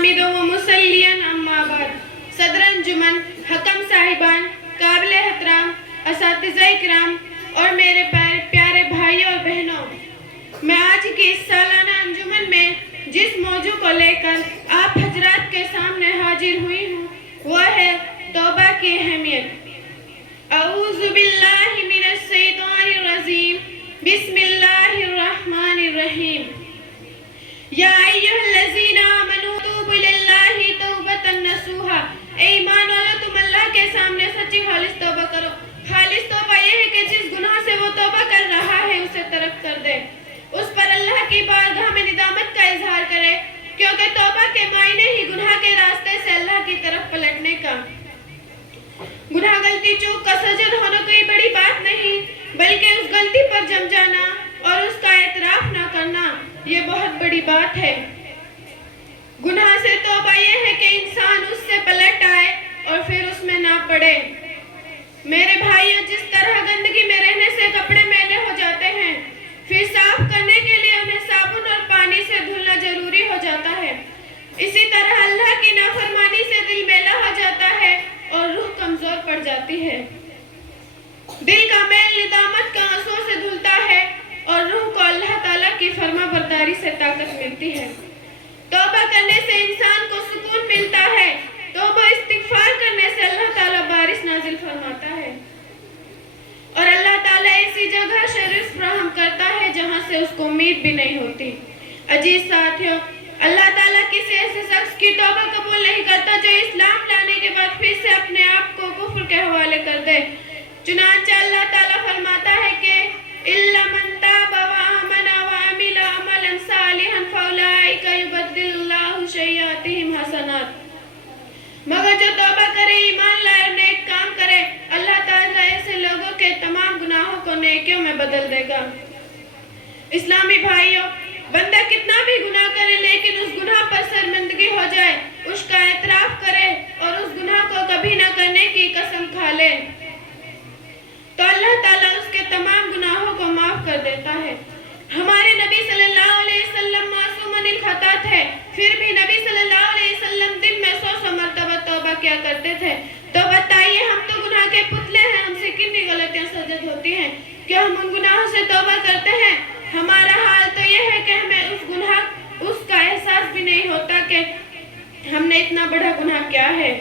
حامد و مسلین اما بعد۔ صدر انجمن، حکم صاحبان، قابل احترام اساتذہ اکرام اور میرے پیارے بھائی اور بہنوں، میں آج کی اس سالانہ انجمن میں جس موضوع کو لے کر آپ حضرات کے سامنے حاضر ہوئی ہوں وہ ہے توبہ کی اہمیت۔ اعوذ باللہ من الشیطان الرجیم، بسم اللہ الرحمن الرحیم۔ یا ایھا الذین آمنوا توبوا الی اللہ توبۃ نصوحا، اے ایمان والو تم اللہ کے سامنے سچی خالص توبہ کرو۔ خالص توبہ یہ ہے کہ جس گناہ سے وہ توبہ کر رہا ہے اسے ترک کر دے، اس پر اللہ کی بارگاہ میں ندامت کا اظہار کرے، کیونکہ توبہ کے معنی ہی گناہ کے راستے سے اللہ کی طرف پلٹنے کا۔ گناہ غلطی چوک کا سجد ہونا کوئی بڑی بات نہیں، بلکہ اس غلطی پر جم جانا اور اس کا اعتراف نہ کرنا یہ بہت بڑی بات ہے۔ گناہ سے توبہ یہ ہے کہ انسان اس سے پلٹ آئے اور پھر اس میں نہ پڑے۔ میرے بھائیوں، جس طرح گندگی میں رہنے سے کپڑے میلے ہو جاتے ہیں، پھر صاف کرنے کے لیے انہیں صابن اور پانی سے دھلنا ضروری ہو جاتا ہے، اسی طرح اللہ کی نافرمانی سے دل میلا ہو جاتا ہے اور روح کمزور پڑ جاتی ہے۔ دل کا میل ندامت کے آنسوں سے دھلتا ہے اور روح کو اللہ تعالیٰ کی فرما برداری سے طاقت ملتی ہے۔ توبہ کرنے سے انسان کو سکون ملتا ہے۔ توبہ استغفار کرنے سے اللہ تعالیٰ بارش نازل فرماتا ہے اور اللہ تعالیٰ ایسی جگہ سے رزق فراہم کرتا ہے جہاں سے اس کو امید بھی نہیں ہوتی۔ عزیز ساتھیوں، اللہ تعالیٰ کسی ایسے شخص کی توبہ قبول نہیں کرتا جو اسلام لانے کے بعد پھر سے اپنے آپ کو کفر کے حوالے کر دے۔ چنانچہ اللہ تعالیٰ فرماتا ہے کہ إِلَّا مَن تَابَ وَآمَنَ وَعَمِلَ عَمَلًا صَالِحًا فَأُولَٰئِكَ يُبَدِّلُ اللَّهُ سَیِّئَاتِہِمْ حَسَنَات۔ مگر جو توبہ کرے، ایمان لائے اور نیک کام کرے، اللہ تعالیٰ ایسے لوگوں کے تمام گناہوں کو نیکیوں میں بدل دے گا۔ اسلامی بھائیوں، بندہ کتنا بھی گناہ کرے لیکن اس گناہ پر شرمندگی ہو جائے، اس کا اعتراف کرے اور اس گناہ کو کبھی نہ کرنے کی قسم کھا لے تو اللہ تعالیٰ اس کے تمام گناہوں کو معاف کر دیتا ہے۔ ہمارے نبی صلی اللہ علیہ وسلم معصوم الخطا تھے، پھر بھی نبی صلی اللہ علیہ وسلم دن میں 100 مرتبہ توبہ کیا کرتے تھے۔ تو بتائیے، ہم تو گناہ کے پتلے ہیں، ہم سے کتنی غلطیاں سرزد ہوتی ہیں، کیا ہم ان گناہوں سے توبہ کرتے ہیں؟ ہمارا حال تو یہ ہے کہ ہمیں اس کا احساس بھی نہیں ہوتا کہ ہم نے اتنا بڑا گناہ کیا ہے۔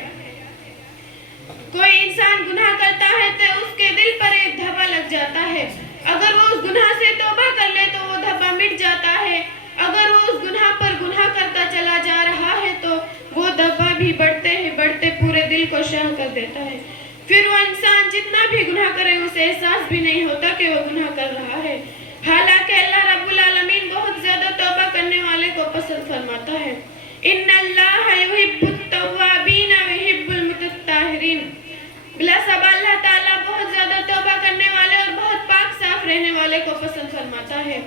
کوئی انسان گناہ کرتا ہے تو اس کے دل پر ایک دھبا لگ جاتا ہے، اگر وہ اس گناہ سے توبہ کر لے تو وہ دھبا مٹ جاتا ہے، اگر وہ اس گناہ پر گناہ کرتا چلا جا رہا ہے تو وہ دھبا بھی بڑھتے ہی بڑھتے پورے دل کو شہ کر دیتا ہے، پھر وہ انسان جتنا بھی گناہ کرے اسے احساس بھی نہیں ہوتا کہ وہ گناہ کر رہا ہے۔ حالانکہ اللہ رب العالمین بہت زیادہ توبہ کرنے والے کو پسند فرماتا ہے۔ ان اللہ یحب التوابین ویحب المتطہرین، بلا شبہ اللہ تعالیٰ بہت زیادہ توبہ کرنے والے اور بہت پاک صاف رہنے والے کو پسند فرماتا ہے۔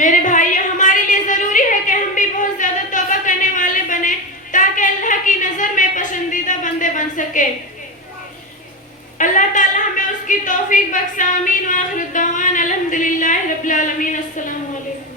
میرے بھائیو، ہمارے لیے ضروری ہے کہ ہم بھی بہت زیادہ توبہ کرنے والے بنیں تاکہ اللہ کی نظر میں پسندیدہ بندے بن سکے۔ اللہ تعالیٰ ہمیں اس کی توفیق بخشے۔ آمین۔ وآخر الدعوانا الحمدللہ رب العالمین۔ السلام علیکم۔